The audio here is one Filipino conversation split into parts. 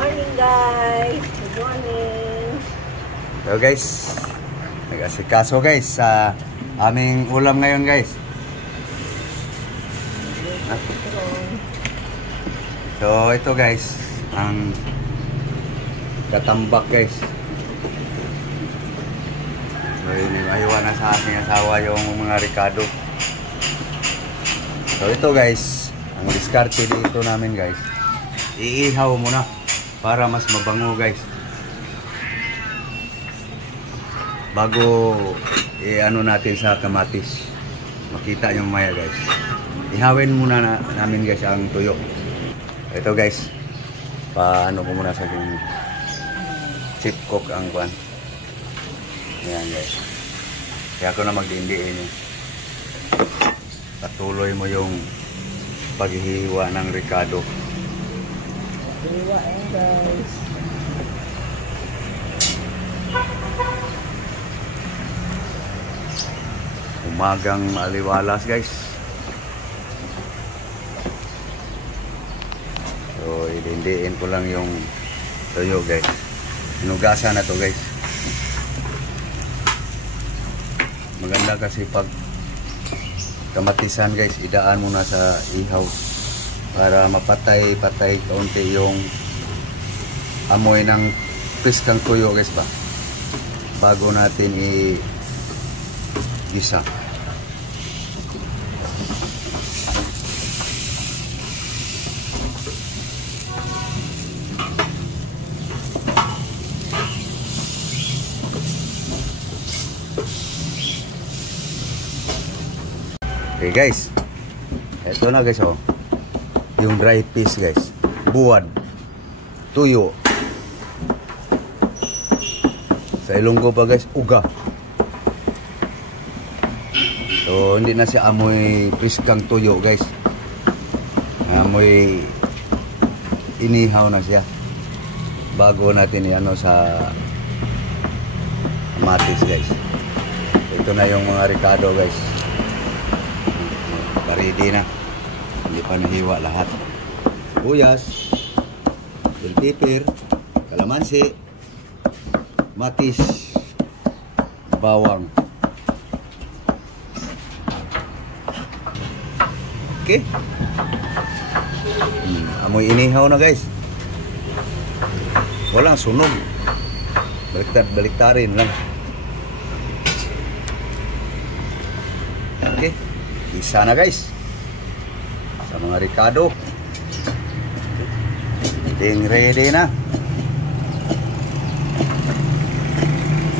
morning guys. Good morning. So guys, nag-asikaso guys sa aming ulam ngayon guys. So ito guys, ang katambak guys. So iniwahiwa na sa aking asawa yung mga ricado. So ito guys, ang diskarte dito namin guys, iihaw muna para mas mabango guys. Bago i-ano natin sa kamatis, makita nyo maya guys. Ihawin muna namin guys ang tuyo. Ito guys, paano ko muna sa aking chip cook ang kwan. Ayan guys, kaya ako na magdiindiin eh. Patuloy mo yung paghihiwa ng ricado. Hiwain guys. Umagang aliwalas guys. So idindiin ko lang yung tuyo guys. Hinugasan na to guys. Maganda kasi pag kamatisan guys, idaan muna sa ihaw para mapatay-patay kaunti yung amoy ng piskang tuyo guys ba, bago natin i-gisa. Okay guys, ito na guys oh, yung dry fish guys, buwad, tuyo, sa Ilonggo pa guys, uga. So hindi na siya amoy piskang tuyo guys, amoy inihaw na siya bago natin i-ano sa kamatis guys. Ito na yung mga ricado guys, ready na, hindi pa nahiwa lahat. Buyas, bell pepper, kalamansi, matis, bawang. Okay, amoy inihaw na guys, walang sunog, baliktarin lang. Okay, isa na guys sa mga ricado. Ready na.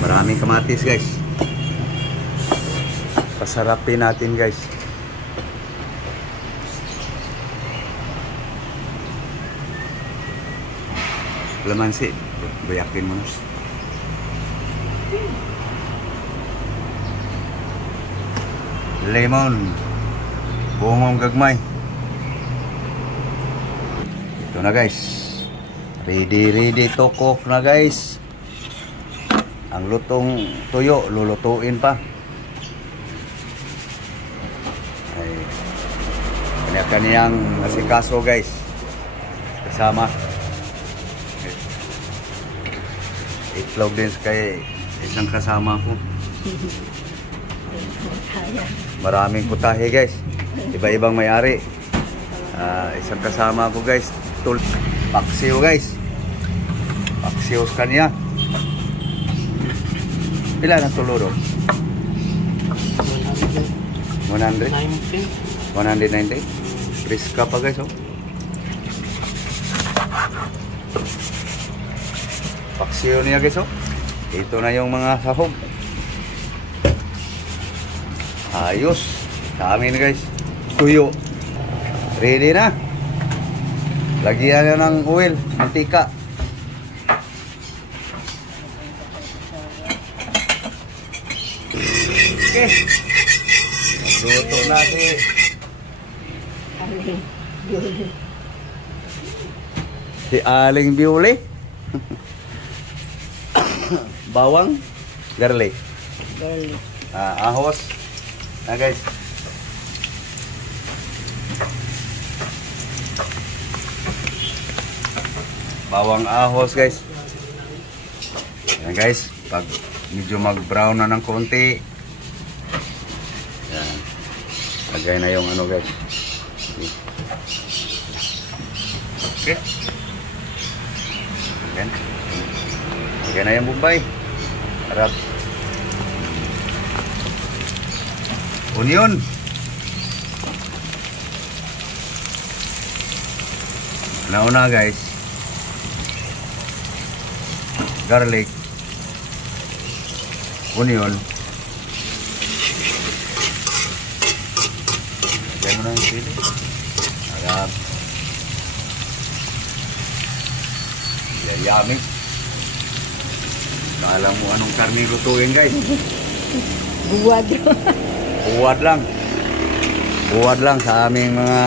Maraming kamatis guys. Pasarapin natin guys. Kalamansi, bayakin mo na. Lemon, bungong gagmay. Ito na guys, ready to cook na guys. Ang lutong tuyo, lulutuin pa. Ay, kanya-kanyang asikaso guys, kasama itlog din kay isang kasama ko. Maraming putahe guys, iba-ibang may-ari. Isang kasama ko guys, paksiw guys, paksiw kanya. Pila ng tuluro? 100? 190? Riska pa guys oh. Paksiw niya guys oh. Ito na yung mga sahog. Ayos, dami na guys. Tuyo, ready na. Lagyan na ng oil, mantika. Okay, magluto na si Aling Biole. Bawang, garlic, ahos na guys. bawang ahos guys. Yan guys, pag medyo mag-brown na ng konti, yan, lagay na yung ano guys. Okay. Yan. Lagay na yung bumbay. Harap. Onion. Nauna guys. Garlic. Onion. Lagyan mo na yung sili. Harap. Yummy. Kala mo anong karne lutuin guys. Buwad. Buwad lang. Buwad lang sa aming mga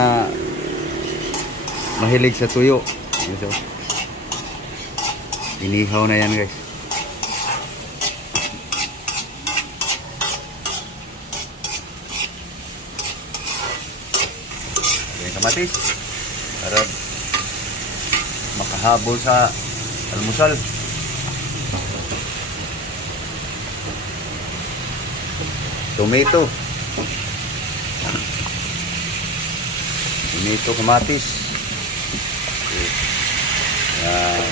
mahilig sa tuyo. So, inihaw na yan guys. Ayan kamatis. Para makahabol sa almusal. Tomato. Tomato, kamatis. Yan.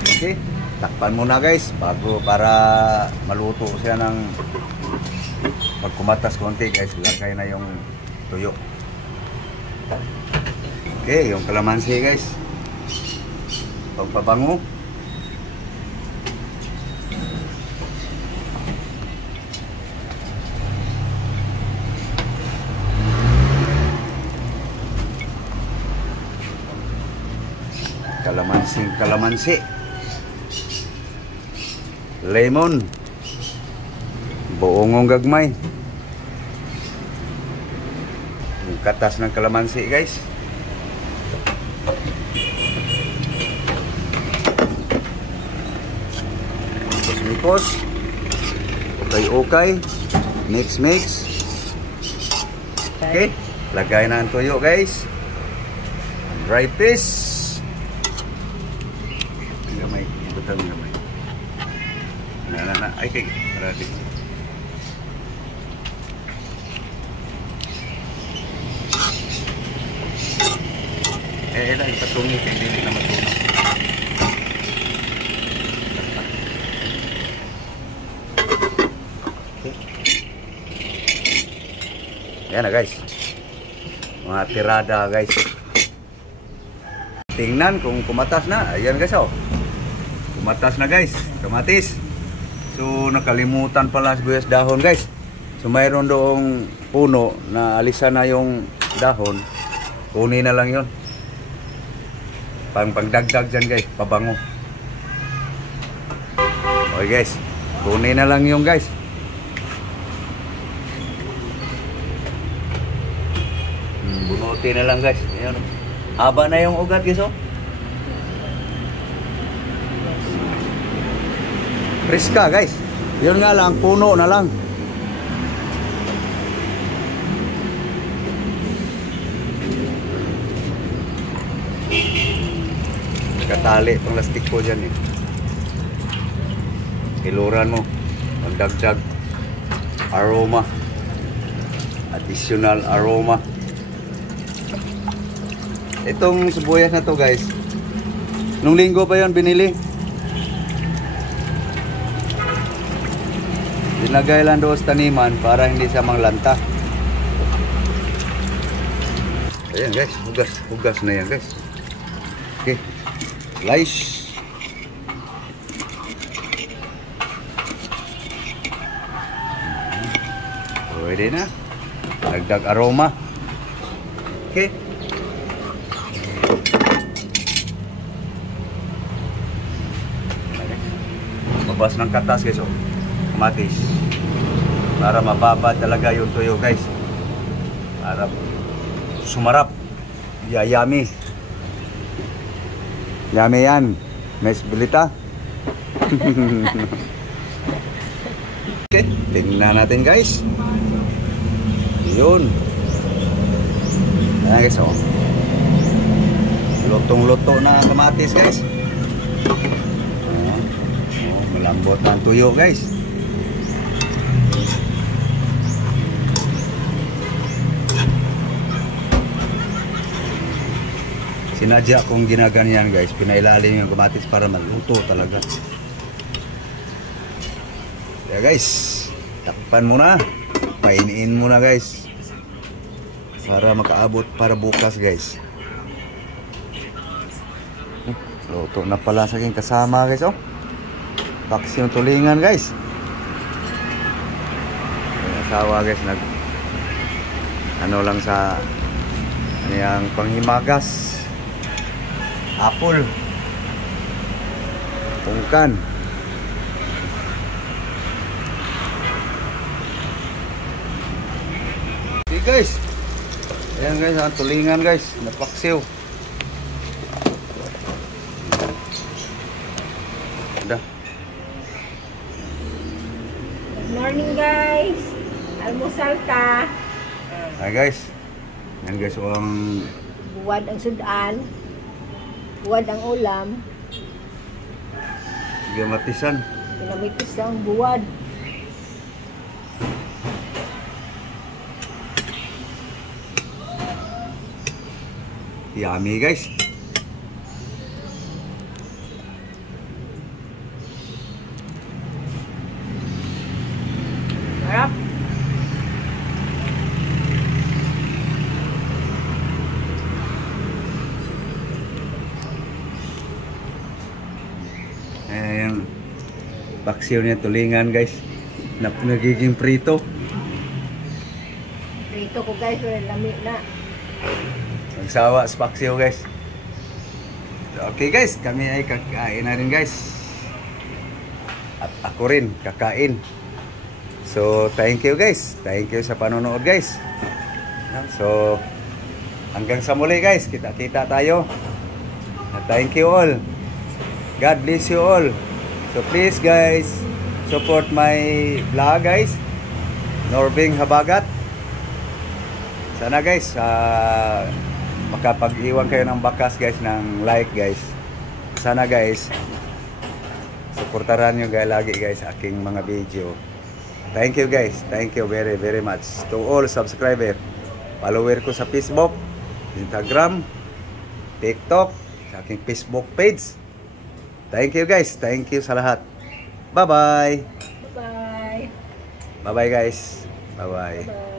Okay, takpan muna guys bago para maluto siya ng pag kumatas konti guys, lagay na yung tuyo. Okay, yung kalamansi guys. Pagpabango. Kalamansi. Lemon. Buong gagmay. Yung katas ng kalamansi guys. Mikos. Okay. Mix. Okay. Lagay na ang tuyo guys. Dry fish. Gamay. Butang gamay. Na. Ay kay. Marami. Lang patungi kay dili na matunaw. Okay. Yan na guys. Mga tirada guys. Tingnan kung kumatas na. Ayan guys oh. Kumatas na guys. Kamatis. So nakalimutan pala sibuyas dahon guys. So mayroon doong puno na alisan na yung dahon. Kunin na lang yon. Pagdagdag dyan guys, pabango. Okay guys, kunin na lang yung guys. Bunutin na lang guys. Ayan. Haba na yung ugat guys oh. Friska guys. Yun nga lang, puno na lang. Katali itong lastik ko dyan eh. Iluran mo. Magdagdag aroma. Additional aroma. Itong sibuyas na to guys. Nung linggo pa yon binili. Dinagay lang doon sa taniman para hindi siya manglanta. Ayan guys. Hugas na yan guys. Okay. Slice. Pwede na. Dagdag aroma. Okay. Mabas ng katas guys oh. Kamatis. Para mababa talaga yung tuyo guys. Para sumarap. Yummy. Yummy yan. Nice bilita. Okay, tingnan natin guys. Yun. na guys, oh. Lutong-luto na kamatis guys. Malambot ang tuyo guys. Sinadya kong ginaganyan guys, pinailalim yung kamatis para magluto talaga. Kaya guys, takpan muna, painiin muna guys, para makaabot para bukas guys. Luto na pala sa aking kasama guys, oh. Paksi yung tulingan guys. Yung asawa guys, ano lang sa yung panghimagas. Apple, pungkan. Okay guys, ayan guys ang tulingan guys, napaksiw. Good morning guys, almusal ka. Hi guys, yan guys ang Buwad ang sudan, buwad ang ulam, gamatisan. pinamitis ang buwad. Yummy guys. Harap. Ayan, paksiw niya tulingan guys, na nagiging prito. Prito ko guys, wala lami na. Nagsawa sa paksiw guys. Okay guys, kami ay kakain na rin guys. At ako rin kakain. So thank you guys, thank you sa panonood guys. So hanggang sa muli guys, kita-kita tayo. Thank you all. God bless you all. So please guys, support my vlog guys, Norbing Habagat. Sana guys, makapag-iwan kayo ng bakas guys, ng like guys. Sana guys, supportaran nyo guys lagi guys aking mga video. Thank you guys, thank you very very much to all subscriber, follower ko sa Facebook, Instagram, TikTok, sa aking Facebook page. Thank you guys. Thank you sa lahat. Bye-bye. Bye-bye. Bye-bye guys. Bye-bye. Bye.